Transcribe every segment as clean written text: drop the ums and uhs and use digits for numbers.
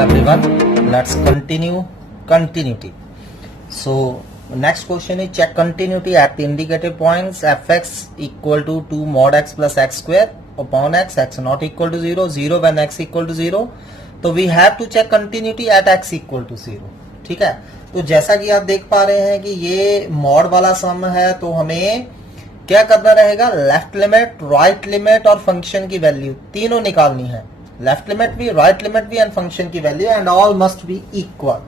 everyone, let's continue continuity. So next question is check continuity at the indicated points fx equal to 2 mod x plus x square upon x, x not equal to 0, 0 when x equal to 0. तो we have to check continuity at x equal to 0. ठीक है, तो जैसा कि आप देख पा रहे हैं कि ये मॉड वाला सम है, तो हमें क्या करना रहेगा, लेफ्ट लिमिट, राइट लिमिट और फंक्शन की वैल्यू तीनों निकालनी है. लेफ्ट लिमिट भी, राइट लिमिट भी एंड फंक्शन की value, and all must be equal.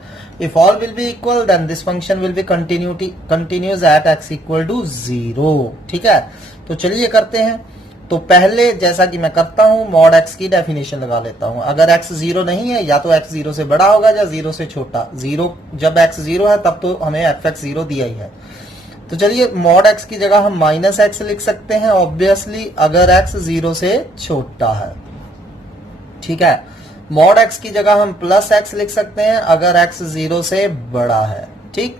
If all will be equal then this function will be continues at x equal to 0. ठीक है, तो चलिए करते हैं. तो पहले जैसा कि मैं करता हूं, मॉड एक्स की डेफिनेशन लगा लेता हूं. अगर एक्स 0 नहीं है, या तो एक्स 0 से बड़ा होगा या 0 से छोटा. 0 जब एक्स 0 है तब तो हमें एफ एक्स 0 दिया ही है. तो चलिए मॉड एक्स की जगह हम माइनस एक्स लिख सकते हैं, ऑब्वियसली अगर एक्स 0 से छोटा है. ठीक है, मॉड एक्स की जगह हम प्लस एक्स लिख सकते हैं अगर एक्स 0 से बड़ा है. ठीक,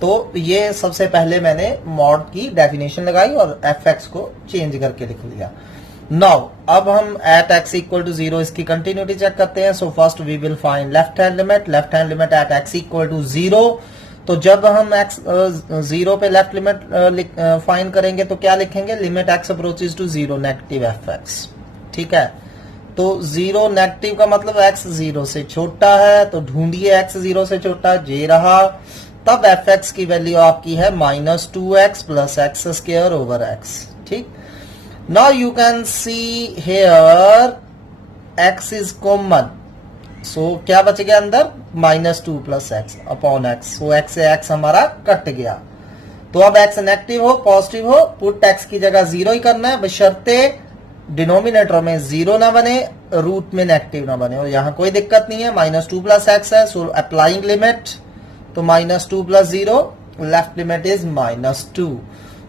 तो ये सबसे पहले मैंने मॉड की डेफिनेशन लगाई और एफ एक्स को चेंज करके लिख लिया. नाउ अब हम एट एक्स इक्वल टू 0 इसकी कंटिन्यूटी चेक करते हैं. So first we will find left hand limit at x equal to 0. तो जब हम एक्स 0 पे लेफ्ट लिमिट फाइंड करेंगे तो क्या लिखेंगे, limit x approaches to 0 negative F x. ठीक है, तो 0 नेगेटिव का मतलब एक्स 0 से छोटा है, तो ढूंढिए एक्स 0 से छोटा, जे रहा. तब एफ एक्स की वैल्यू आपकी है -2x plus X square over X. ठीक, now you can see here X is common, so क्या बच गया अंदर, -2 plus X upon X. So X से एक्स हमारा कट गया. तो अब एक्स नेगेटिव हो पॉजिटिव हो, पुट एक्स की जगह 0 ही करना है, बशर्ते डिनोमिनेटर में 0 ना बने, रूट में नेगेटिव ना बने. और यहाँ कोई दिक्कत नहीं है, -2 प्लस एक्स है. सो अप्लाइंग लिमिट, तो -2 plus 0, left limit is -2.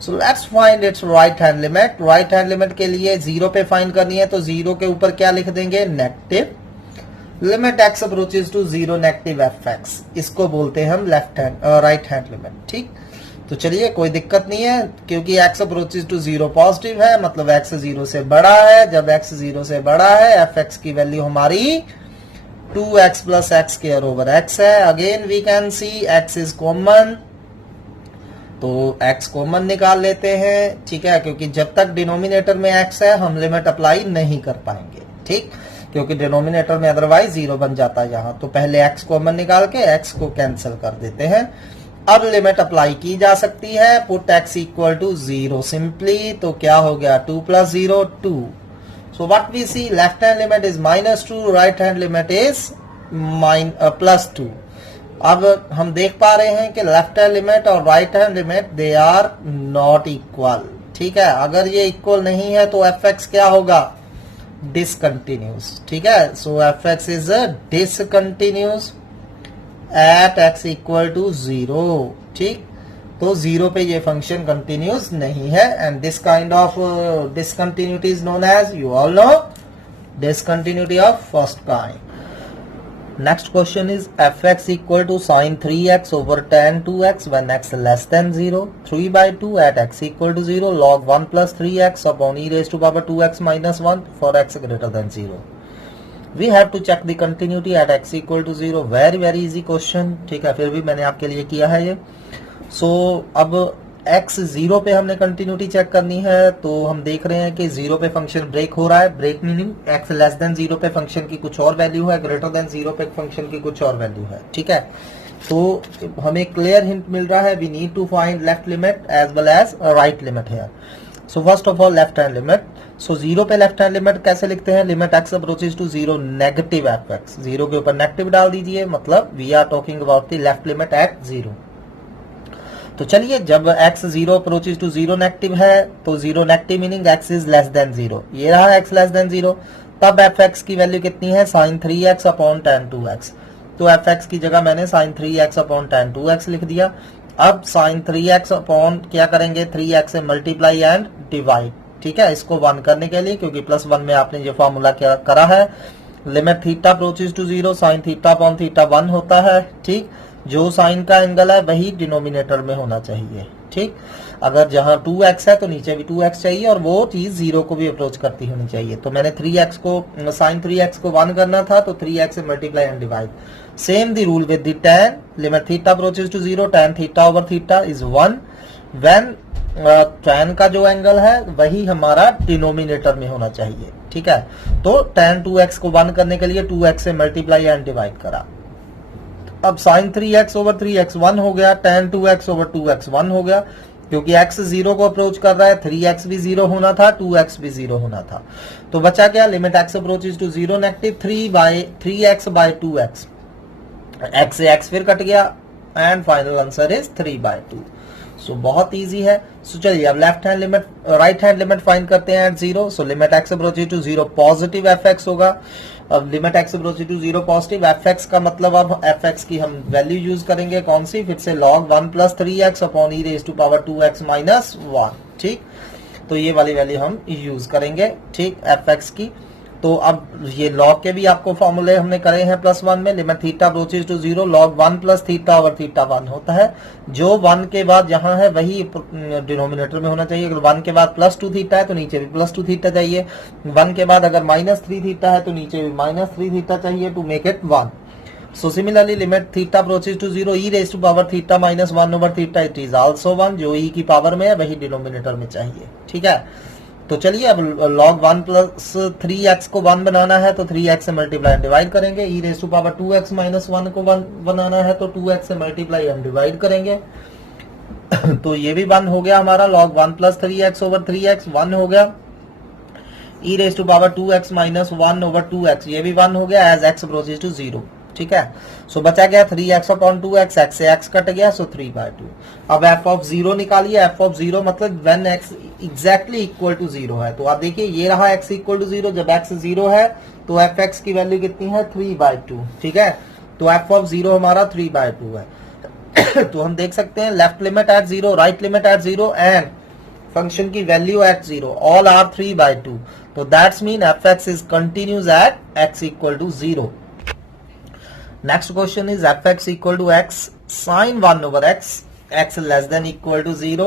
So let's find its right hand limit. Right hand limit के लिए 0 पे फाइंड करनी है, तो 0 के ऊपर क्या लिख देंगे, negative. Limit x approaches to 0 negative F x, इसको बोलते हैं हम राइट हैंड लिमिट. ठीक, तो चलिए कोई दिक्कत नहीं है, क्योंकि एक्स अप्रोचेस टू 0 पॉजिटिव है, मतलब एक्स 0 से बड़ा है. जब एक्स 0 से बड़ा है, एफ एक्स की वैल्यू हमारी 2x plus X square over X है. Again we can see X is common, तो x कॉमन निकाल लेते हैं. ठीक है, क्योंकि जब तक डिनोमिनेटर में x है हम लिमिट अप्लाई नहीं कर पाएंगे. ठीक, क्योंकि डिनोमिनेटर में अदरवाइज 0 बन जाता है यहाँ. तो पहले x कॉमन निकाल के x को कैंसिल कर देते हैं. अब लिमिट अप्लाई की जा सकती है, put x equal to 0 simply. तो क्या हो गया, 2 plus 0 2. So what we see, left hand limit is -2, right hand limit is +2. अब हम देख पा रहे हैं कि लेफ्ट हैंड लिमिट और right hand limit they are not equal. ठीक है, अगर ये इक्वल नहीं है तो एफ एक्स क्या होगा, डिसकंटिन्यूस. ठीक है, so F x is discontinuous at x equal to 0. ठीक, तो 0 पे ये फंक्शन कंटिन्यूस नहीं है, and this kind of discontinuity is known as, you all know, discontinuity of first kind. Next question is f x equal to sine 3x over tan 2x when x less than 0, 3/2 at x equal to 0, log 1 plus 3x upon e raised to power 2x minus 1 for x greater than 0. We have to check the continuity at x equal to 0. very easy question. ठीक है, फिर भी मैंने आपके लिए किया है ये. सो अब x 0 पे हमने कंटिन्यूटी चेक करनी है, तो हम देख रहे हैं कि 0 पे फंक्शन ब्रेक हो रहा है. Break meaning x less than 0 पे फंक्शन की कुछ और वैल्यू है, ग्रेटर देन 0 पे फंक्शन की कुछ और वैल्यू है. ठीक है, तो हमें क्लियर हिंट मिल रहा है, we need to find left limit as well as right limit है. So first of all left hand limit. So 0 पे लेफ्ट हैंड लिमिट कैसे लिखते हैं, limit x approaches to 0 negative F x. 0 के ऊपर नेगेटिव डाल दीजिए, मतलब we are talking about the left limit at 0. तो चलिए, जब x 0 अप्रोचेस टू 0 नेगेटिव है, तो 0 negative meaning x is less than 0. ये रहा x लेस देन 0. तब एफ एक्स की वैल्यू कितनी है, sign 3x upon tan 2x. तो एफ एक्स की जगह मैंने sign 3x upon tan 2x लिख दिया. अब साइन 3x अपॉन क्या करेंगे, 3x से मल्टीप्लाई एंड डिवाइड. ठीक है, इसको 1 करने के लिए, क्योंकि +1 में आपने ये फॉर्मूला क्या करा है, limit theta approaches to 0, sine theta upon theta 1 होता है. ठीक, जो साइन का एंगल है वही डिनोमिनेटर में होना चाहिए. ठीक, अगर जहां 2x है तो नीचे भी 2x चाहिए और वो चीज 0 को भी अप्रोच करती होनी चाहिए। तो मैंने 3x को sin 3x को 1 करना था तो 3x से multiply and divide. Same the rule with the tan, limit theta approaches to 0, tan theta over theta is 1 when tan का जो एंगल है वही हमारा डिनोमिनेटर में होना चाहिए, ठीक है। तो tan 2x को 1 करने के लिए 2x से मल्टीप्लाई एंड डिवाइड करा। अब sin 3x ओवर 3x 1 हो गया, tan 2x ओवर 2x 1 हो गया, क्योंकि x 0 को अप्रोच कर रहा है, 3x भी 0 होना था, 2x भी 0 होना था। तो बचा क्या, limit x approaches to 0 negative 3x by 2x, x से x फिर कट गया and final answer is 3/2। So बहुत इजी है। सो चलिए अब left hand limit right hand limit find करते हैं at 0। So limit x approaches to 0 positive fx होगा। अब limit x approaches to 0 positive fx का मतलब अब fx की हम वैल्यू यूज करेंगे कौन सी, फिर से log 1 plus 3x upon e raise to power 2x minus 1, ठीक। तो ये वाली वैल्यू हम यूज करेंगे, ठीक, fx की। तो अब ये log के भी आपको फॉर्मूले हमने करे हैं +1 में, limit theta approaches to 0 log 1 plus theta over theta 1 होता है। जो 1 के बाद जहां है वही डिनोमिनेटर में होना चाहिए। अगर 1 के बाद +2 थीटा है तो नीचे भी +2 थीटा चाहिए। 1 के बाद अगर -3 थीटा है तो नीचे भी -3 थीटा चाहिए to make it 1। So similarly limit theta approaches to 0 e raise to power theta minus 1 over theta it is also 1। जो e की पावर में है वही डिनोमिनेटर में चाहिए, ठीक है। तो चलिए अब log 1 प्लस 3x को 1 बनाना है तो 3x से मल्टीप्लाई एंड डिवाइड करेंगे। e raise to power 2x minus 1 को 1 बनाना है तो 2x से मल्टीप्लाई एंड डिवाइड करेंगे। तो ये भी 1 हो गया हमारा, log 1 plus 3x over 3x 1 हो गया। e raise to power 2x minus 1 over 2x ये भी 1 हो गया एज x अप्रोचेस टू 0, ठीक है। सो बचा गया 3x अपॉन 2x, x से x कट गया, सो 3/2। अब f ऑफ 0 निकालिए। f ऑफ 0 मतलब when x exactly equal to 0 है। तो आप देखिए ये रहा x इक्वल टू 0, जब x 0 है तो fx की वैल्यू कितनी है 3/2, ठीक है। तो f ऑफ 0 हमारा 3/2 है। तो हम देख सकते हैं left limit at 0, right limit at 0 and function की वैल्यू एट 0 ऑल आर 3/2। तो that's mean fx is continuous at x equal to 0। Next question is fx equal to x sin 1 over x, x less than equal to 0,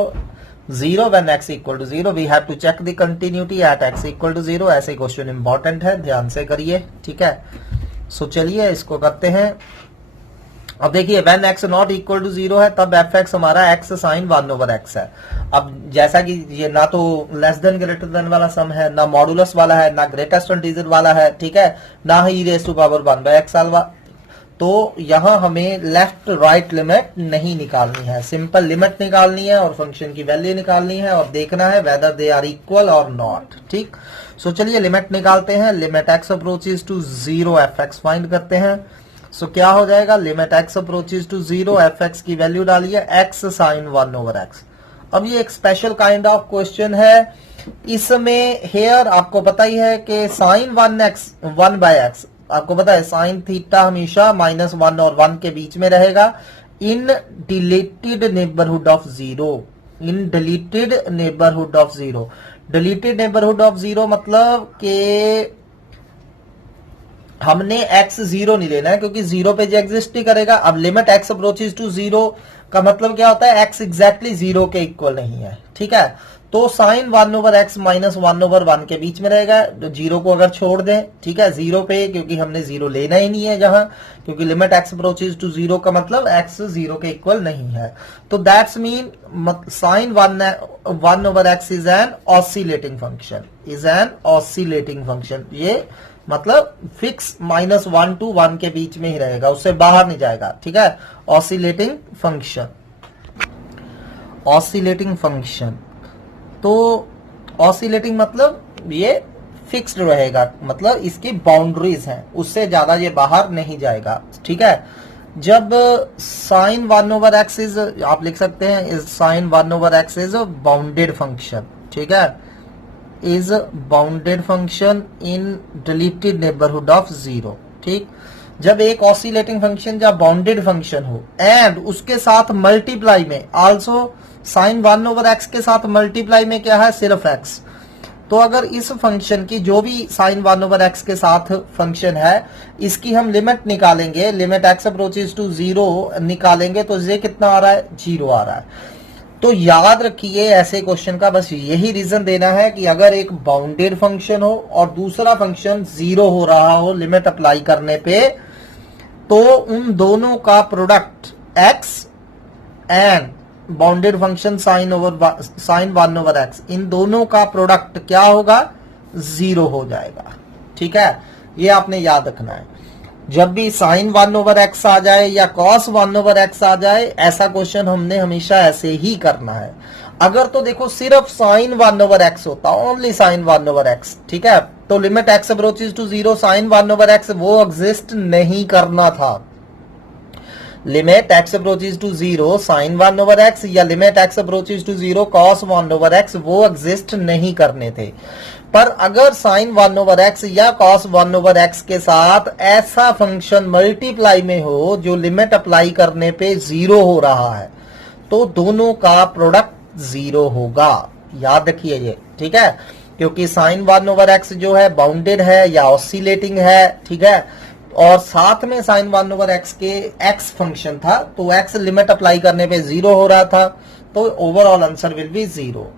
0 when x equal to 0. We have to check the continuity at x equal to 0. ऐसे question important है, ध्यान से करिए, ठीक है। So चलिए इसको करते हैं। अब देखिए when x not equal to 0 है तब fx हमारा x sin 1 over x है। अब जैसा कि ये ना तो लेस देन ग्रेटर देन वाला सम है, ना मॉडुलस वाला है, ना ग्रेटेस्ट इंटीजर वाला है, ठीक है, ना ही e raise to power 1/x वाला। तो यहां हमें लेफ्ट राइट लिमिट नहीं निकालनी है, सिंपल लिमिट निकालनी है और फंक्शन की वैल्यू निकालनी है और देखना है वेदर दे आर इक्वल और नॉट, ठीक। सो चलिए लिमिट निकालते हैं। Limit x approaches to 0 fx find करते हैं। सो क्या हो जाएगा, limit x approaches to 0 fx की वैल्यू डालिए x sin 1 over x। अब ये एक स्पेशल काइंड ऑफ क्वेश्चन है। इसमें हेयर आपको पता ही है कि sin 1/x आपको पता है साइन थीटा हमेशा -1 और 1 के बीच में रहेगा in deleted neighbourhood of 0, in deleted neighbourhood of 0। Deleted neighbourhood of 0 मतलब कि हमने x 0 नहीं लेना है क्योंकि 0 पे जो एग्जिस्ट ही करेगा। अब लिमिट x अप्रोचेस टू 0 का मतलब क्या होता है, x एग्जैक्टली 0 के इक्वल नहीं है, ठीक है। तो sine 1 over x minus 1 over 1 के बीच में रहेगा। 0 को अगर छोड़ दें, ठीक है, 0 पे, क्योंकि हमने 0 लेना ही नहीं है जहां, क्योंकि लिमिट x अप्रोचेस टू 0 का मतलब x 0 के इक्वल नहीं है। तो that's mean sine 1 over x is an oscillating function, is an oscillating function. ये मतलब फिक्स -1 to 1 के बीच में ही रहेगा, उससे बाहर नहीं जाएगा, ठीक है। Oscillating function, oscillating function. तो ऑसिलेटिंग मतलब ये फिक्स्ड रहेगा, मतलब इसकी बाउंड्रीज हैं, उससे ज्यादा ये बाहर नहीं जाएगा, ठीक है। जब साइन 1 over x इज, आप लिख सकते हैं sine 1 over x is bounded function, ठीक है, is bounded function in deleted neighbourhood of 0, ठीक। जब एक ऑसिलेटिंग फंक्शन या बाउंडेड फंक्शन हो एंड उसके साथ मल्टीप्लाई में आल्सो साइन 1 over x के साथ मल्टीप्लाई में क्या है, सिर्फ x। तो अगर इस फंक्शन की जो भी साइन 1 over x के साथ फंक्शन है इसकी हम लिमिट निकालेंगे, लिमिट x अप्रोचेस टू 0 निकालेंगे तो ये कितना आ रहा है, 0 आ रहा है। तो याद रखिए ऐसे क्वेश्चन का बस यही रीजन देना है कि अगर एक बाउंडेड फंक्शन हो और दूसरा फंक्शन जीरो हो रहा हो लिमिट अप्लाई करने पे, तो उन दोनों का product x and bounded function sine 1/x, इन दोनों का प्रोडक्ट क्या होगा, जीरो हो जाएगा। ठीक है, ये आपने याद रखना है। जब भी साइन 1/x आ जाए या कॉस 1/x आ जाए, ऐसा क्वेश्चन हमने हमेशा ऐसे ही करना है। अगर तो देखो सिर्फ साइन 1/x होता, ओनली साइन 1/x, ठीक है, तो limit x approaches to 0 sine 1/x वो एग्जिस्ट नहीं करना था। Limit x approaches to 0 sine 1/x या limit x approaches to 0 cos 1/x वो एग्जिस्ट नहीं करने थे। पर अगर साइन 1/x या कॉस 1/x के साथ ऐसा फंक्शन मल्टीप्लाई में हो जो लिमिट अप्लाई करने पे जीरो हो रहा है, तो दोनों का प्रोडक्ट जीरो होगा। याद रखिए ये, ठीक है, क्योंकि साइन 1/x जो है बाउंडेड है या ऑसिलेटिंग है, ठीक है, और साथ में साइन 1/x के x फंक्शन था, तो x लिमिट अप्लाई करने पे जीरो हो रहा था, तो overall answer will be zero.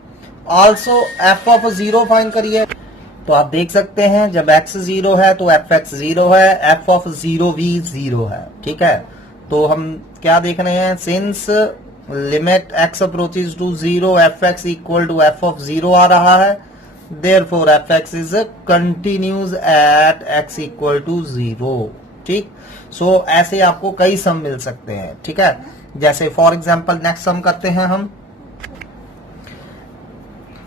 Also F of zero find करिए, तो आप देख सकते हैं जब x जीरो है तो एफ एक्स जीरो है, एफ ऑफ जीरो भी जीरो है। ठीक है, तो हम क्या देख रहे हैं, since limit x approaches to 0 F x equal to F of zero आ रहा है, therefore fx is continuous at x equal to 0। ठीक, सो ऐसे आपको कई सम मिल सकते हैं। ठीक है, जैसे फॉर एग्जांपल नेक्स्ट सम करते हैं हम।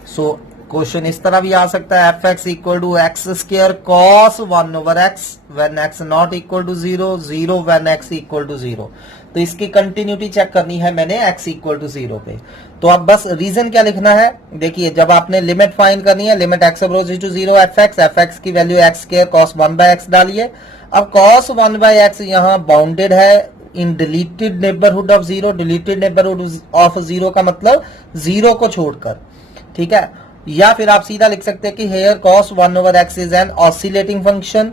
सो क्वेश्चन इस तरह भी आ सकता है, f x equal to x square cos 1/x when x not equal to 0, 0 when x equal to 0। तो इसकी कंटिन्यूटी चेक करनी है मैंने x इक्वल टू 0 पे। तो अब बस रीजन क्या लिखना है, देखिए जब आपने लिमिट फाइंड करनी है, limit x approaches to 0 F x की value x square cos 1/x डालिए। अब cos 1/x यहाँ बाउंडेड है in deleted neighbourhood of 0, deleted neighbourhood of 0 का मतलब 0 को छोड़कर। ठीक है, या फिर आप सीधा लिख सकते हैं कि here cos 1/x is an oscillating function,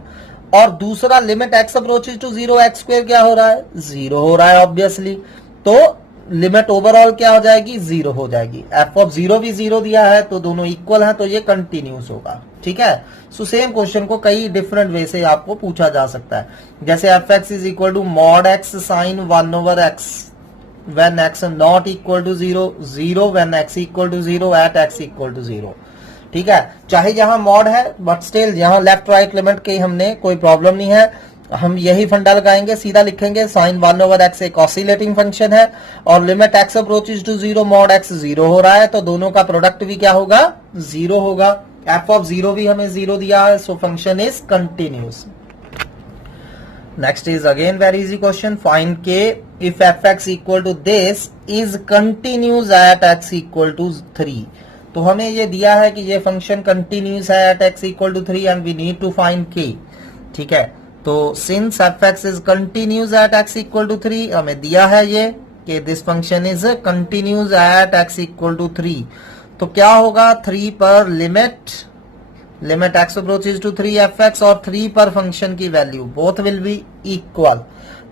और दूसरा limit x approaches to 0 x square क्या हो रहा है, 0 हो रहा है ऑब्वियसली, तो लिमिट ओवरऑल क्या हो जाएगी, 0 हो जाएगी। एफ ऑफ 0 भी 0 दिया है, तो दोनों इक्वल हैं, तो ये कंटिन्यूस होगा। ठीक है, सो सेम क्वेश्चन को कई डिफरेंट वे से आपको पूछा जा सकता है, जैसे f x is equal to mod x sine 1/x when x not equal to 0, 0 when x equal to 0 at x equal to 0। ठीक है, चाहे जहां मॉड है बट स्टिल यहां लेफ्ट राइट लिमिट की हमने कोई प्रॉब्लम नहीं है, हम यही फंडा लगाएंगे, सीधा लिखेंगे साइन 1/x एक ऑसिलेटिंग फंक्शन है और limit x approaches to 0 mod x 0 हो रहा है, तो दोनों का प्रोडक्ट भी क्या होगा, 0 होगा। एफ ऑफ 0 भी हमें 0 दिया है, so function is continuous. Next is again very easy question. Find k if fx equal to this is continuous at x equal to 3। तो हमें ये दिया है कि ये फंक्शन कंटिन्यूस है at x equal to 3 and we need to find k। ठीक है, तो since fx is continuous at x equal to 3, हमें दिया है ये कि this function is continuous at x equal to 3। तो क्या होगा, 3 पर limit x approaches to 3 f x और 3 पर फंक्शन की value both will be equal.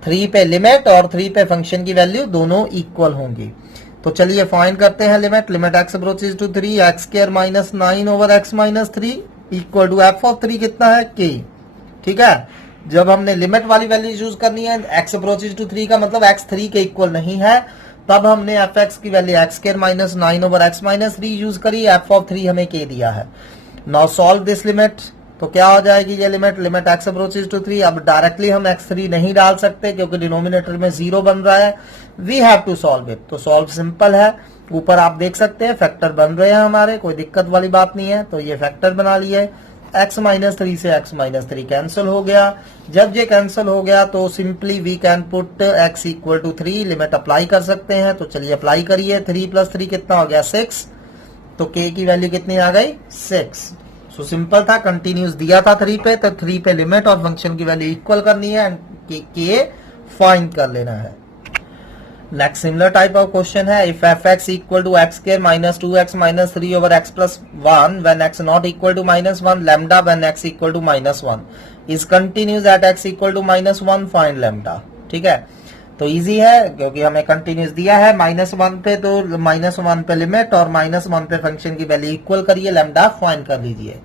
3 पे लिमिट और 3 पे फंक्शन की वैल्यू दोनों इक्वल होंगी। तो चलिए फाइंड करते हैं limit x approaches to 3 x square minus 9/x minus 3 equal to F of 3 कितना है, k। ठीक है, जब हमने लिमिट वाली वैल्यू यूज करनी है, x अप्रोचेस टू 3 का मतलब x 3 के इक्वल नहीं है, तब हमने एफ एक्स की value x square minus 9/x minus 3 use करी, एफ ऑफ 3 हमें k दिया है। नाउ सॉल्व दिस लिमिट, तो क्या हो जाएगी ये लिमिट x अप्रोचेस टू 3। अब डायरेक्टली हम x3 नहीं डाल सकते क्योंकि डिनोमिनेटर में 0 बन रहा है, we have to solve it. तो सॉल्व सिंपल है, ऊपर आप देख सकते हैं फैक्टर बन रहे हैं हमारे, कोई दिक्कत वाली बात नहीं है। तो ये फैक्टर बना लिए, x माइनस 3 से x माइनस 3 कैंसिल हो गया। जब ये कैंसिल हो गया तो simply we can put x equal to 3, limit apply कर सकते हैं। तो चलिए अप्लाई करिए, 3 प्लस 3 कितना हो गया, 6। तो k की वैल्यू कितनी आ गई, 6। सो सिंपल था, कंटिन्यूस दिया था 3 पे, तो 3 पे लिमिट और फंक्शन की वैल्यू इक्वल करनी है एंड k फाइंड कर लेना है। Next similar type of question है, if F x equal to X square minus 2x minus 3 over x plus 1 when x not equal to minus 1 lambda when x equal to minus 1 is continuous at x equal to minus 1 find lambda. ठीक है, तो easy है क्योंकि हमें continuous दिया है -1 पे, तो -1 पे लिमिट और -1 पे फंक्शन की वैल्यू इक्वल करिए, लैम्डा फाइंड कर लीजिए।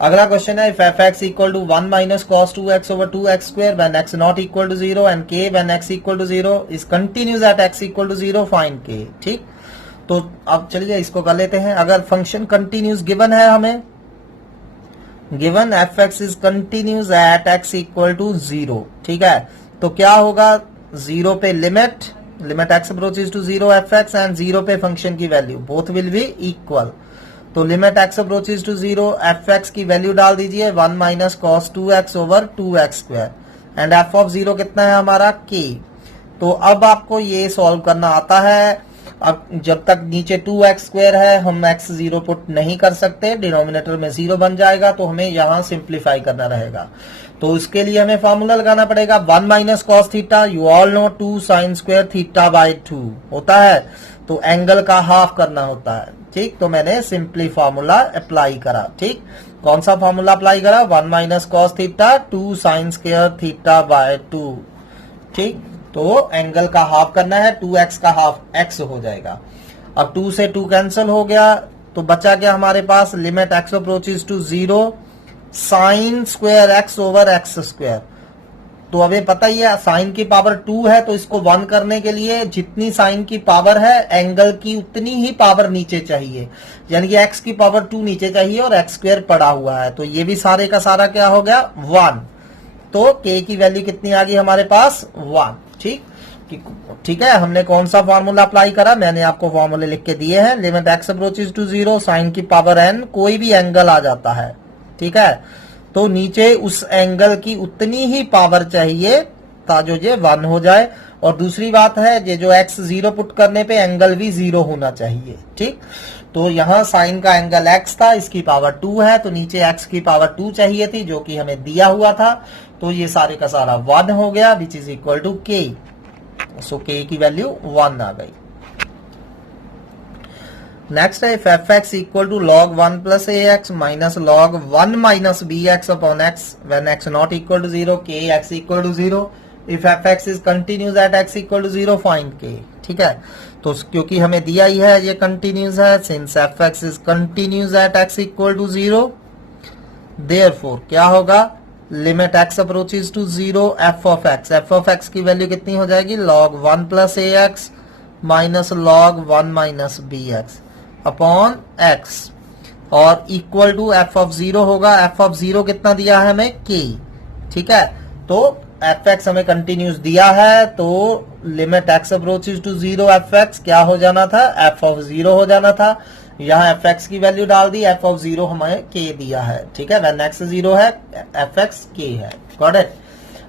अगला क्वेश्चन है if F x equal to 1 minus cos 2x over 2x square when x not equal to 0 and k when x equal to 0 is continuous at x equal to 0 find k। ठीक, तो अब चलिए इसको कर लेते हैं। अगर फंक्शन कंटिन्यूस गिवन है, हमें given F x is continuous at x equal to 0, ठीक है, तो क्या होगा, 0 पे limit x approaches to 0 F X and 0 पे फंक्शन की value both will be equal. तो limit x approaches to 0 F x की वैल्यू डाल दीजिए 1 minus cos 2x over 2x square and F of 0 कितना है हमारा k। तो अब आपको ये सॉल्व करना आता है। अब जब तक नीचे 2x स्क्वायर है हम x 0 पुट नहीं कर सकते, डिनोमिनेटर में 0 बन जाएगा, तो हमें यहां सिंप्लीफाई करना रहेगा। तो उसके लिए हमें फॉर्मूला लगाना पड़ेगा 1 minus cos theta, you all no 2 sine square theta by 2 होता है, तो एंगल का हाफ करना होता है। ठीक, तो मैंने सिंपली फॉर्मूला अप्लाई करा। ठीक, कौन सा फॉर्मूला अप्लाई करा, 1 minus cos theta 2 sine square theta by 2। ठीक, तो एंगल का हाफ करना है, 2x का हाफ x हो जाएगा। अब 2 से 2 कैंसिल हो गया, तो बचा क्या हमारे पास, limit x approaches to 0 sine square x over x square. तो हमें पता ही है साइन की पावर 2 है, तो इसको 1 करने के लिए जितनी साइन की पावर है एंगल की उतनी ही पावर नीचे चाहिए, यानी कि x की पावर 2 नीचे चाहिए और x स्क्वायर पड़ा हुआ है, तो ये भी सारे का सारा क्या हो गया 1। तो k की वैल्यू कितनी आ गई हमारे पास 1। ठीक है, हमने कौन सा फॉर्मूला अप्लाई करा, मैंने आपको फॉर्मूले लिख के दिए हैं। Limit x approaches to 0 sine की पावर n, कोई भी एंगल आ जाता है, ठीक है, तो नीचे उस एंगल की उतनी ही पावर चाहिए ताकि ये 1 हो जाए। और दूसरी बात है ये जो x 0 पुट करने पे एंगल भी 0 होना चाहिए। ठीक, तो यहां साइन का एंगल x था, इसकी पावर 2 है, तो नीचे x की पावर 2 चाहिए थी जो कि हमें दिया हुआ था, तो ये सारे का सारा 1 हो गया which is equal to k। So k की वैल्यू 1 आ गई। नेक्स्ट है if F x equal to log 1 plus A x minus log 1 minus B x upon x when x not equal to 0 k x equal to 0 if F x is continuous at x equal to 0 find k। ठीक है, तो क्योंकि हमें दिया ही है ये continuous है, since F x is continuous at x equal to 0 therefore क्या होगा, limit x approaches to 0 f of x की वैल्यू कितनी हो जाएगी log 1 प्लस ए x minus log 1 minus B x upon x और इक्वल टू f ऑफ 0 होगा, f of 0 कितना दिया है हमें k। ठीक है, तो एफ एक्स हमें कंटिन्यूस दिया है, तो limit x approaches to 0 F x क्या हो जाना था, f ऑफ 0 हो जाना था। यहाँ एफ एक्स की वैल्यू डाल दी, f ऑफ 0 हमें k दिया है। ठीक है, व्हेन x 0 है एफ एक्स k है। Got it.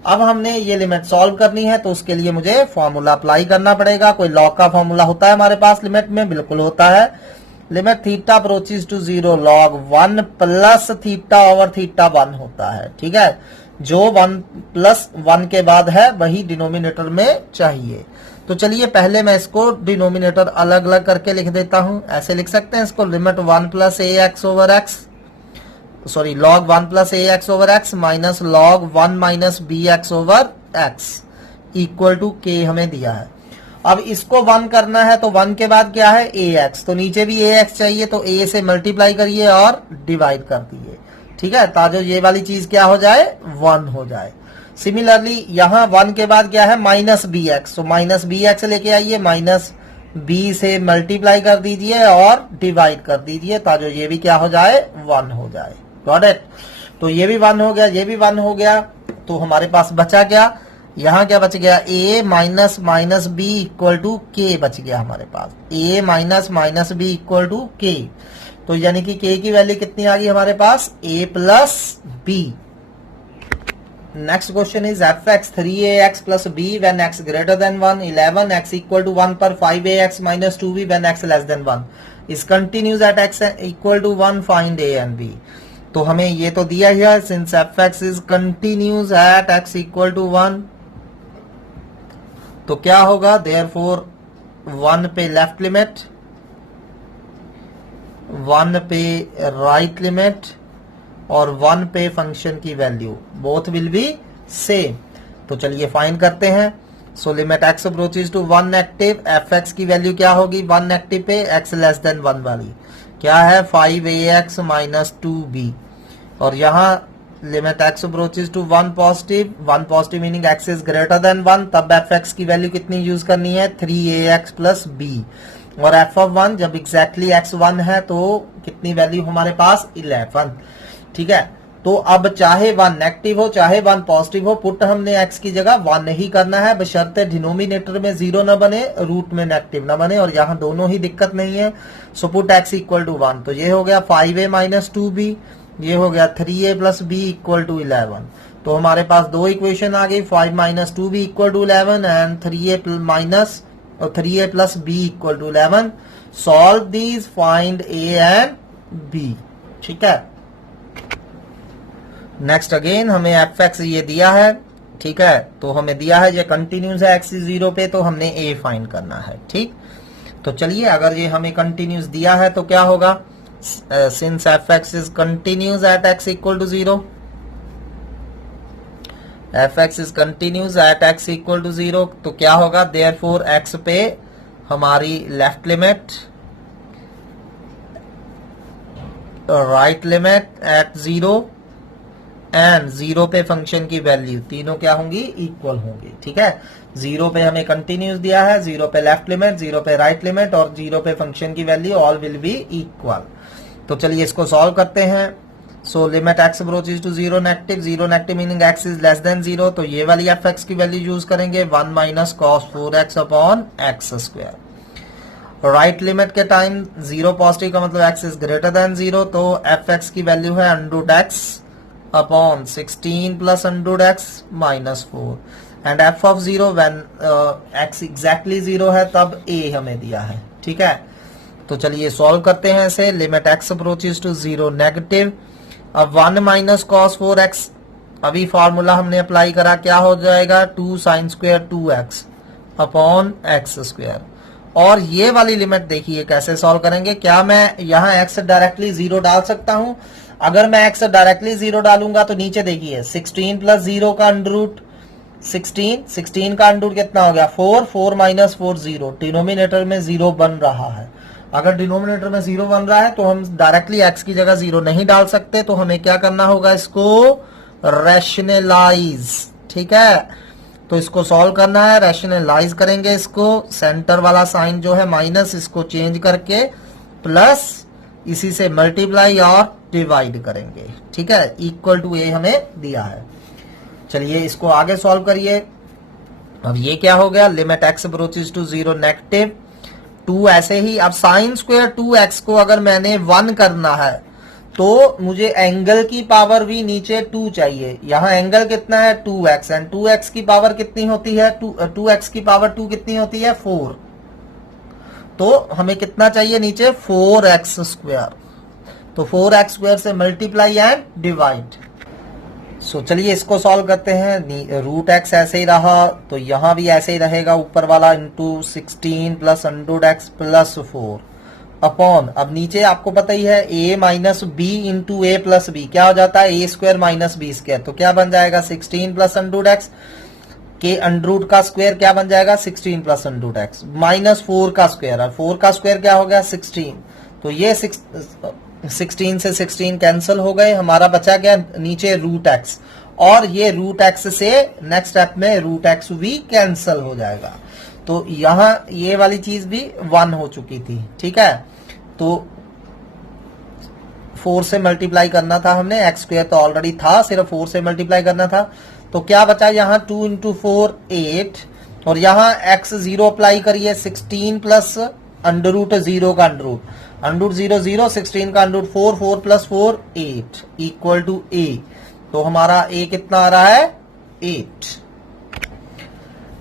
अब हमने ये लिमिट सॉल्व करनी है, तो उसके लिए मुझे फॉर्मूला अप्लाई करना पड़ेगा। कोई लॉग का फॉर्मूला होता है हमारे पास लिमिट में, बिल्कुल होता है। Limit theta approaches to 0 log 1 plus theta over theta 1 होता है। ठीक है, जो 1 प्लस 1 के बाद है वही डिनोमिनेटर में चाहिए। तो चलिए पहले मैं इसको डिनोमिनेटर अलग अलग करके लिख देता हूं। ऐसे लिख सकते हैं इसको, limit 1 plus A x over x, sorry log 1 plus A x over x minus log 1 minus B x over x equal to k हमें दिया है। अब इसको 1 करना है, तो 1 के बाद क्या है ए एक्स, तो नीचे भी ए एक्स चाहिए, तो a से मल्टीप्लाई करिए और डिवाइड कर दीजिए। ठीक है, ताकि ये वाली चीज क्या हो जाए 1 हो जाए। सिमिलरली यहाँ 1 के बाद क्या है माइनस बी एक्स, तो माइनस बी एक्स लेके आइए, माइनस b से मल्टीप्लाई कर दीजिए और डिवाइड कर दीजिए ताकि ये भी क्या हो जाए 1 हो जाए। Got it. तो ये भी 1 हो गया, ये भी 1 हो गया, तो हमारे पास बचा क्या, यहाँ क्या बच गया, a minus minus b equal to k बच गया हमारे पास, a minus minus b equal to k। तो यानी कि k की वैल्यू कितनी आ गई हमारे पास a plus b. Next question is f x 3ax plus b when x greater than 1, 11x equal to 1 पर 5ax minus 2b when x less than 1 is continuous at x equal to 1 find a and b। तो हमें ये तो दिया ही है, since F x is continuous at x equal to 1, तो क्या होगा, देयरफॉर 1 पे लेफ्ट लिमिट, 1 पे राइट लिमिट और 1 पे फंक्शन की value both will be same. तो चलिए फाइंड करते हैं। So limit x approaches to 1 negative, F x की वैल्यू क्या होगी 1 नेगेटिव पे, एक्स लेस देन 1 वाली क्या है 5ax माइनस 2b, और यहाँ limit x approaches to 1 positive meaning x is greater than 1, तब एफ एक्स की वैल्यू कितनी यूज करनी है 3ax प्लस b, और एफ ऑफ 1 जब एग्जैक्टली एक्स 1 है तो कितनी वैल्यू हमारे पास 11। ठीक है, तो अब चाहे 1 नेगेटिव हो चाहे 1 पॉजिटिव हो, पुट हमने x की जगह 1 ही करना है, बशर्ते डिनोमिनेटर में 0 न बने, रूट में नेगेटिव न बने, और यहाँ दोनों ही दिक्कत नहीं है। So put x equal to 1, तो ये हो गया 5a माइनस 2b, ये हो गया 3a plus b equal to 11। तो हमारे पास दो इक्वेशन आ गई, 5 minus 2b equal to 11 and 3a plus b equal to 11। Solve these, find a and b। ठीक है, नेक्स्ट अगेन हमें एफ एक्स ये दिया है, ठीक है, तो हमें दिया है ये कंटिन्यूस है एक्स 0 पे, तो हमने ए फाइंड करना है। ठीक, तो चलिए अगर ये हमें कंटिन्यूस दिया है तो क्या होगा, since F x is continuous at x equal to 0, F x is continuous at x equal to 0, तो क्या होगा देयरफॉर एक्स पे हमारी left limit, right limit at 0 and 0 पे फंक्शन की वैल्यू तीनों क्या होंगी इक्वल होंगी। ठीक है, 0 पे हमें कंटिन्यूस दिया है, 0 पे लेफ्ट लिमिट, 0 पे राइट लिमिट और 0 पे फंक्शन की value all will be equal. तो चलिए इसको सॉल्व करते हैं। So limit x approaches to 0 negative meaning x is less than 0, तो ये वाली एफ एक्स की वैल्यू यूज करेंगे 1 minus cos 4x upon x square. Right limit के टाइम 0 पॉजिटिव का मतलब एक्स इज ग्रेटर देन 0, तो एफ एक्स की वैल्यू है under x upon 16 plus under x minus 4, and F of 0 when x exactly 0 है तब ए हमें दिया है। ठीक है, तो चलिए सॉल्व करते हैं इसे। Limit x approaches to 0 negative, अब 1 माइनस कॉस 4x, अभी फॉर्मूला हमने अप्लाई करा, क्या हो जाएगा 2 sine square 2x upon x square, और ये वाली लिमिट देखिए कैसे सॉल्व करेंगे। क्या मैं यहाँ x डायरेक्टली 0 डाल सकता हूं? अगर मैं x डायरेक्टली 0 डालूंगा तो नीचे देखिए 16 प्लस 0 का अंडर रूट 16 का अंडर रूट कितना हो गया 4 माइनस 4 0, डिनोमिनेटर में 0 बन रहा है। अगर डिनोमिनेटर में 0 बन रहा है तो हम डायरेक्टली x की जगह 0 नहीं डाल सकते, तो हमें क्या करना होगा, इसको रैशनलाइज। ठीक है, तो इसको सॉल्व करना है, रैशनलाइज करेंगे इसको, सेंटर वाला साइन जो है माइनस इसको चेंज करके प्लस इसी से मल्टीप्लाई और डिवाइड करेंगे। ठीक है, इक्वल टू ए हमें दिया है। चलिए इसको आगे सॉल्व करिए। अब ये क्या हो गया, limit x approaches to 0 negative 2, ऐसे ही अब साइन स्क्वायर 2x को अगर मैंने 1 करना है तो मुझे एंगल की पावर भी नीचे 2 चाहिए। यहां एंगल कितना है 2x, एंड 2x की पावर कितनी होती है 2x की पावर 2 कितनी होती है 4, तो हमें कितना चाहिए नीचे 4x स्क्वायर, तो 4x स्क्वायर से मल्टीप्लाई एंड डिवाइड। सो चलिए इसको सॉल्व करते हैं। रूट एक्स ऐसे ही रहा तो यहां भी ऐसे ही रहेगा, ऊपर वाला into 16 plus under x plus 4 upon, अब नीचे आपको पता ही है a minus b into a plus b क्या हो जाता है a square minus b square, तो क्या बन जाएगा 16 प्लस अंडर एक्स के अंडर रूट का स्क्वायर क्या बन जाएगा 16 प्लस अंडर एक्स माइनस 4 का स्क्वायर, और 4 का स्क्वायर क्या हो गया 16, तो ये 16 से 16 कैंसिल हो गए, हमारा बचा गया नीचे रूट एक्स, और ये रूट एक्स से नेक्स्ट स्टेप में रूट एक्स भी कैंसिल हो जाएगा, तो यहां ये वाली चीज भी 1 हो चुकी थी। ठीक है, तो 4 से मल्टीप्लाई करना था हमने, एक्स स्क्वायर तो ऑलरेडी था, सिर्फ 4 से मल्टीप्लाई करना था, तो क्या बचा यहाँ 2 इंटू 4 8, और यहाँ x 0 अप्लाई करिए 16 प्लस अंडर रूट 0 का अंडर रूट 0 0, 16 का under root 4 plus 4 8 equal to a, तो हमारा a कितना आ रहा है 8।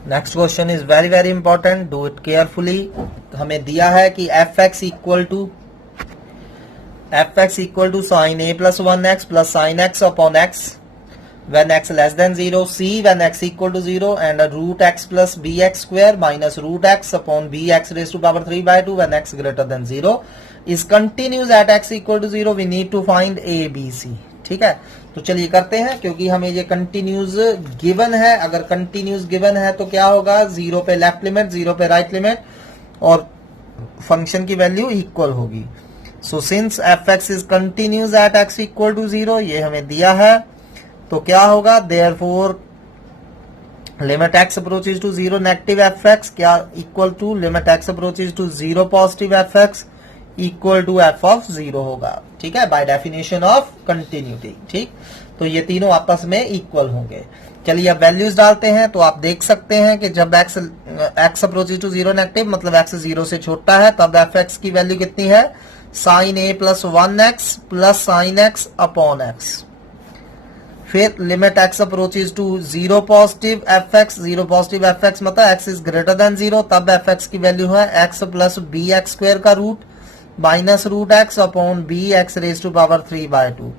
Next question is very very important, do it carefully. हमें दिया है कि f x equal to sine a plus 1x plus sine x upon x when x less than 0, c when x equal to 0, and root x plus bx square minus root x upon bx raised to power 3 by 2 when x greater than 0 is continuous at x equal to 0. We need to find a, b, c. ठीक है, तो चलिए करते हैं, क्योंकि हमें ये continues given है। अगर कंटिन्यूज गिवन है तो क्या होगा, 0 पे लेफ्ट लिमिट, 0 पे राइट लिमिट, और फंक्शन की वैल्यू इक्वल होगी। So since fx is continuous at x equal to 0, ये हमें दिया है, तो क्या होगा, therefore limit x approaches to 0 negative fx क्या equal to limit x approaches to 0 positive fx equal to f of 0 होगा। ठीक है, बाय डेफिनेशन ऑफ कंटिन्यूटी। ठीक, तो ये तीनों आपस में इक्वल होंगे। चलिए अब वैल्यूज डालते हैं, तो आप देख सकते हैं कि जब x अप्रोचेज टू 0 नेगेटिव मतलब x 0 से छोटा है, तब fx की वैल्यू कितनी है, sine a plus 1x plus sine x upon x। फिर limit x approaches to 0 positive fx, 0 positive fx मतलब x इज ग्रेटर देन 0, तब fx की वैल्यू है x प्लस bx स्क्वायर का root minus root x upon b x raise to power 3/2।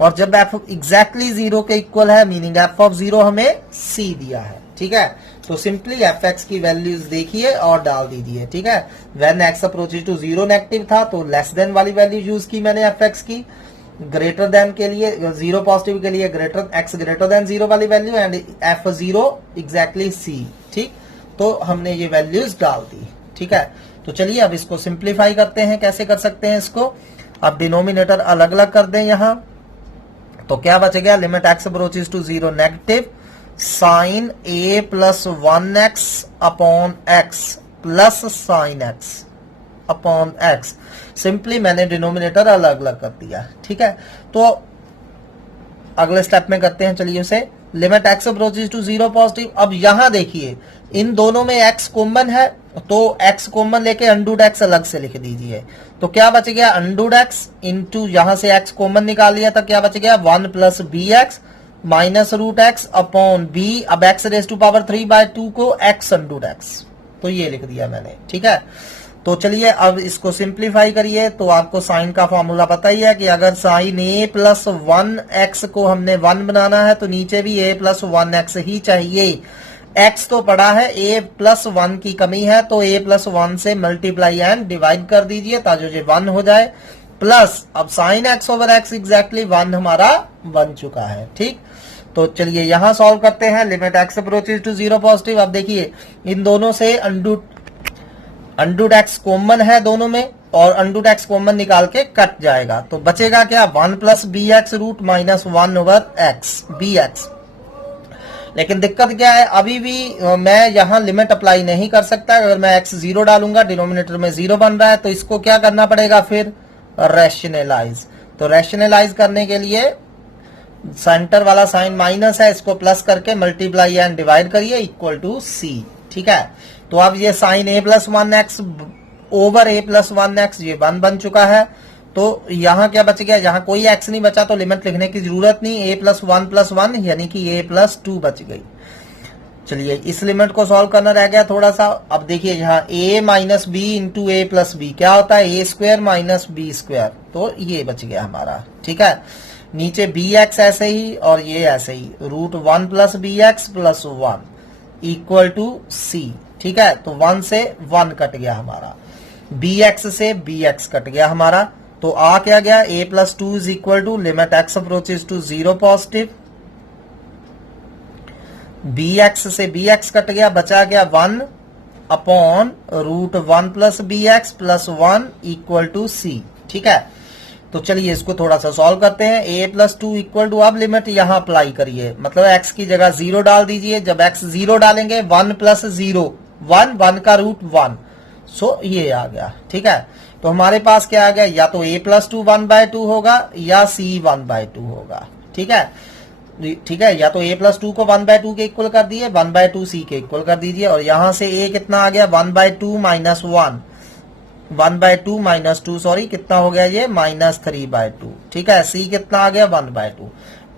और जब f exactly 0 के equal है, meaning f of 0 हमें c दिया है। ठीक है, तो सिंपली fx की वैल्यूज देखिए और डाल दीजिए। ठीक है, when x approaches to 0 negative था तो लेस देन वाली वैल्यू यूज की मैंने fx की, ग्रेटर देन के लिए 0 पॉजिटिव के लिए x ग्रेटर देन 0 वाली value, and f0 exactly c। ठीक, तो हमने ये वैल्यूज डाल दी। ठीक है, तो चलिए अब इसको सिंप्लीफाई करते हैं। कैसे कर सकते हैं इसको, अब डिनोमिनेटर अलग अलग कर दें यहां, तो क्या बच गया, limit x approaches to 0 negative sine a plus 1x upon x plus sine x upon x। Simply मैंने डिनोमिनेटर अलग अलग कर दिया। ठीक है, तो अगले स्टेप में करते हैं, चलिए उसे। Limit x approaches to 0 positive, अब यहां देखिए इन दोनों में x कॉमन है, तो x कॉमन लेके अंडूड x अलग से लिख दीजिए, तो क्या बच गया, अंडूड x इंटू यहां से x कॉमन निकाल लिया था, क्या बच गया 1 plus B x minus root x upon b, अब x रेज टू पावर 3/2 को x अंडूड x, तो ये लिख दिया मैंने। ठीक है, तो चलिए अब इसको सिंप्लीफाई करिए। तो आपको साइन का फॉर्मूला पता ही है कि अगर साइन a प्लस 1x को हमने 1 बनाना है तो नीचे भी a प्लस 1x ही चाहिए। x तो पड़ा है, a प्लस 1 की कमी है, तो a प्लस 1 से मल्टीप्लाई एंड डिवाइड कर दीजिए ताकि ये 1 हो जाए, प्लस अब sine x over x exactly 1 हमारा बन चुका है। ठीक, तो चलिए यहां सॉल्व करते हैं। Limit x approaches to 0 positive, अब देखिए इन दोनों से अंडूड x कॉमन है दोनों में, और अंडूड x कॉमन निकाल के कट जाएगा, तो बचेगा क्या, 1 plus B x root minus 1 over x b x. लेकिन दिक्कत क्या है, अभी भी मैं यहां लिमिट अप्लाई नहीं कर सकता। अगर मैं x 0 डालूंगा, डिनोमिनेटर में 0 बन रहा है, तो इसको क्या करना पड़ेगा, फिर रैशनलाइज। तो रैशनलाइज करने के लिए सेंटर वाला साइन माइनस है, इसको प्लस करके मल्टीप्लाई एंड डिवाइड करिए इक्वल टू c। ठीक है, तो अब ये sine a plus 1x over a plus 1x ये 1 बन चुका है, तो यहां क्या बच गया, यहां कोई x नहीं बचा, तो लिमिट लिखने की जरूरत नहीं, a प्लस 1 यानी कि a प्लस 2 बच गई। चलिए इस लिमिट को सॉल्व करना रह गया थोड़ा सा। अब देखिए यहाँ a minus b into a plus b क्या होता है, a square minus b square, तो ये बच गया हमारा। ठीक है, नीचे बी एक्स ऐसे ही और ये ऐसे ही, root 1 plus B X plus 1 equal to c। ठीक है, तो 1 से 1 कट गया हमारा, bx से bx कट गया हमारा, तो आ क्या गया, a plus 2 is equal to limit x approaches to 0 positive, bx से bx कट गया, बचा गया 1 upon root 1 plus bx plus 1 equal to c। ठीक है, तो चलिए इसको थोड़ा सा सॉल्व करते हैं। a प्लस 2 इक्वल टू, अब लिमिट यहां अप्लाई करिए, मतलब x की जगह 0 डाल दीजिए। जब x 0 डालेंगे 1 प्लस 0 1 का रूट 1, सो ये आ गया। ठीक है, तो हमारे पास क्या आ गया, या तो a प्लस 2 1/2 होगा या c 1/2 होगा। ठीक है, ठीक है, या तो a प्लस 2 को 1/2 के इक्वल कर दिए, 1/2 c के इक्वल कर दीजिए, और यहां से a कितना आ गया, 1/2 माइनस 1/2 माइनस 2 सॉरी कितना हो गया ये, -3/2। ठीक है, c कितना आ गया, 1/2।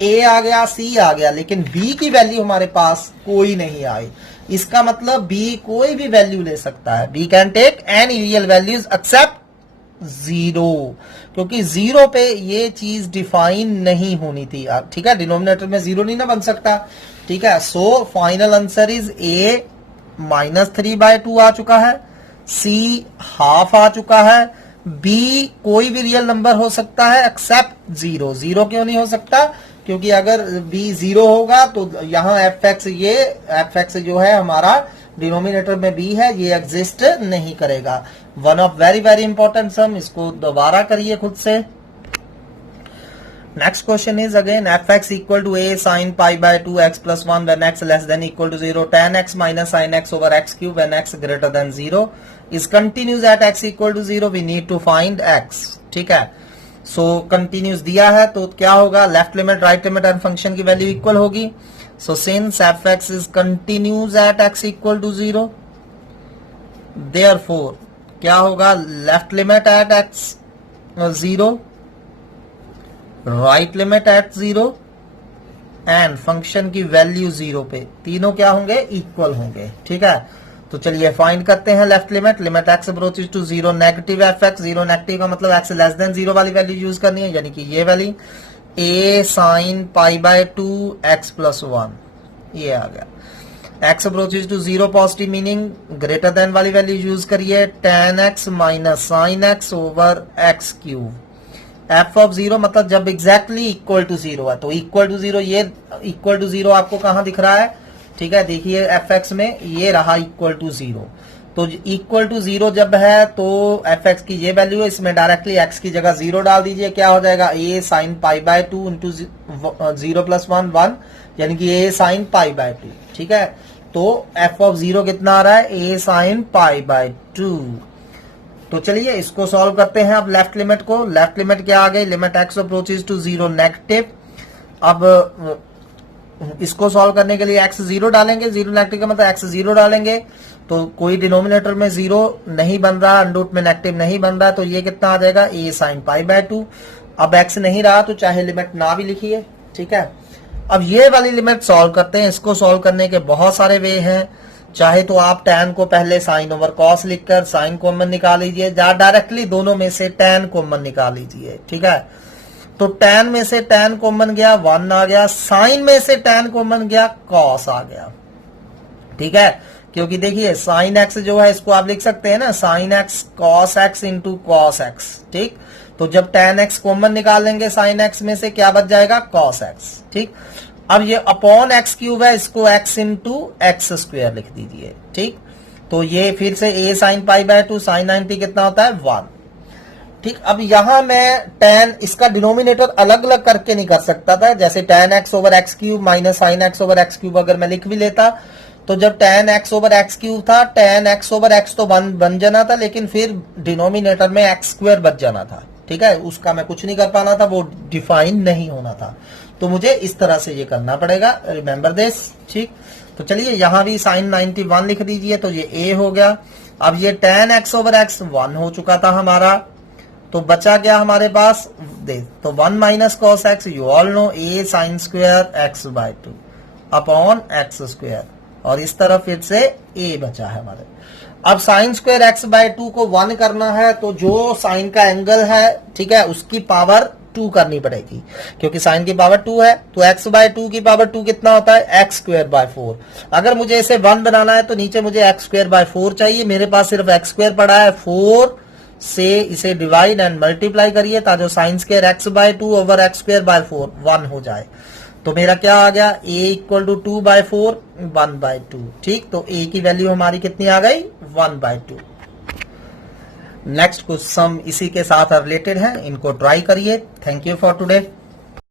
a आ गया, c आ गया, लेकिन b की वैल्यू हमारे पास कोई नहीं आई। इसका मतलब b कोई भी वैल्यू ले सकता है, b can take any real values except 0, क्योंकि 0 पे ये चीज डिफाइन नहीं होनी थी। ठीक है, डिनोमिनेटर में 0 नहीं ना बन सकता। ठीक है, so final answer is a -3/2 आ चुका है, c हाफ आ चुका है, बी कोई भी रियल नंबर हो सकता है एक्सेप्ट जीरो। जीरो क्यों नहीं हो सकता? क्योंकि अगर बी जीरो होगा तो यहाँ एफ एक्स जो है हमारा डिनोमिनेटर में बी है, ये एग्जिस्ट नहीं करेगा। One of very very important sum, इसको दोबारा करिए खुद से। Next question is again f(x) equal to a sin pi by 2x plus 1 when x less than equal to 0, tan x minus sin x over x cube when x greater than 0 is continuous at x equal to 0. We need to find x. ठीक है, so continuous दिया है तो क्या होगा, left limit right limit and function की value equal होगी। so since f(x) is continuous at x equal to 0, therefore क्या होगा, left limit eight x 0, right limit at 0 and function की वैल्यू 0 पे, तीनों क्या होंगे, इक्वल होंगे। ठीक है, तो चलिए फाइंड करते हैं left limit. Limit x approaches to 0 negative F x, 0 negative का मतलब एक्स लेस देन 0 वाली वैल्यू यूज करनी है, यानी कि ये value a sine pi by 2 x plus 1, ये आ गया। X approaches to 0 positive meaning greater than वाली वैल्यू यूज करिए, tan x minus sine x over x cube. F of 0 मतलब जब एग्जैक्टली इक्वल टू 0 है, तो इक्वल टू 0, ये इक्वल टू 0 आपको कहां दिख रहा है? ठीक है, देखिए एफ एक्स में ये रहा इक्वल टू 0, तो इक्वल टू 0 जब है तो एफ एक्स की ये वैल्यू है, इसमें डायरेक्टली एक्स की जगह 0 डाल दीजिए, क्या हो जाएगा, A sine pi by 2 into 0 plus 1 1, यानी कि ए साइन पाई बाय 2। ठीक है, तो एफ ऑफ 0 कितना आ रहा है, ए साइन पाई बाय 2। तो चलिए इसको सॉल्व करते हैं अब लेफ्ट लिमिट को। लेफ्ट लिमिट क्या आ गई, limit x approaches to 0 negative. अब इसको सॉल्व करने के लिए एक्स 0 डालेंगे, 0 नेगेटिव का मतलब एक्स 0 डालेंगे, तो कोई डिनोमिनेटर में 0 नहीं बन रहा, अंडर रूट में नेगेटिव नहीं बन रहा, तो ये कितना आ जाएगा, ए साइन पाई बाय 2। अब एक्स नहीं रहा तो चाहे लिमिट ना भी लिखिए। ठीक है, अब ये वाली लिमिट सॉल्व करते हैं। इसको सॉल्व करने के बहुत सारे वे हैं, चाहे तो आप tan को पहले साइन ओवर कॉस लिखकर साइन कॉमन निकाल लीजिए, या डायरेक्टली दोनों में से tan कॉमन निकाल लीजिए। ठीक है, तो tan में से tan कॉमन गया 1 आ गया, साइन में से tan कॉमन गया cos आ गया। ठीक है, क्योंकि देखिए साइन x जो है इसको आप लिख सकते हैं ना, sine x cos x into cos x। ठीक, तो जब tan x कॉमन निकालेंगे साइन x में से क्या बच जाएगा, cos x। ठीक, अब ये अपॉन एक्स क्यूब है, इसको x इंटू एक्स स्क्वायर लिख दीजिए। ठीक, तो ये फिर से a sine pi by 2 sine 90 कितना होता है, 1। ठीक, अब यहां मैं tan इसका डिनोमिनेटर अलग अलग करके नहीं कर सकता था, जैसे tan x over x cube minus sine x over x cube अगर मैं लिख भी लेता, तो जब tan x over x cube था, tan x ओवर x तो बन जाना था, लेकिन फिर डिनोमिनेटर में एक्स स्क्वायर बच जाना था। ठीक है, उसका मैं कुछ नहीं कर पाना था, वो डिफाइन नहीं होना था, तो मुझे इस तरह से ये करना पड़ेगा, रिमेंबर दिस। ठीक, तो चलिए यहां भी साइन 91 लिख दीजिए, तो ये a हो गया। अब ये tan x ओवर x 1 हो चुका था हमारा, तो बचा गया हमारे पास दे, तो 1 minus cos x, you all know a sine square x by 2 upon x square, और इस तरफ फिर से a बचा है हमारे। अब साइन स्क्वायर एक्स बाय 2 को 1 करना है, तो जो साइन का एंगल है, ठीक है, उसकी पावर 2 करनी पड़ेगी, क्योंकि साइन की पावर 2 है, तो x बाय 2 की पावर 2 कितना होता है, एक्स स्क्वायर बाय 4। अगर मुझे इसे 1 बनाना है तो नीचे मुझे एक्स स्क्वायर बाय 4 चाहिए, मेरे पास सिर्फ एक्स स्क्वायर पड़ा है, 4 से इसे डिवाइड एंड मल्टीप्लाई करिए ताकि sine square x by 2 over x square by 4 1 हो जाए। तो मेरा क्या आ गया, a equal to 2 by 4 1 by 2। ठीक, तो a की वैल्यू हमारी कितनी आ गई, 1 बाय 2। नेक्स्ट कुछ सम इसी के साथ रिलेटेड है, इनको ट्राई करिए। Thank you for today.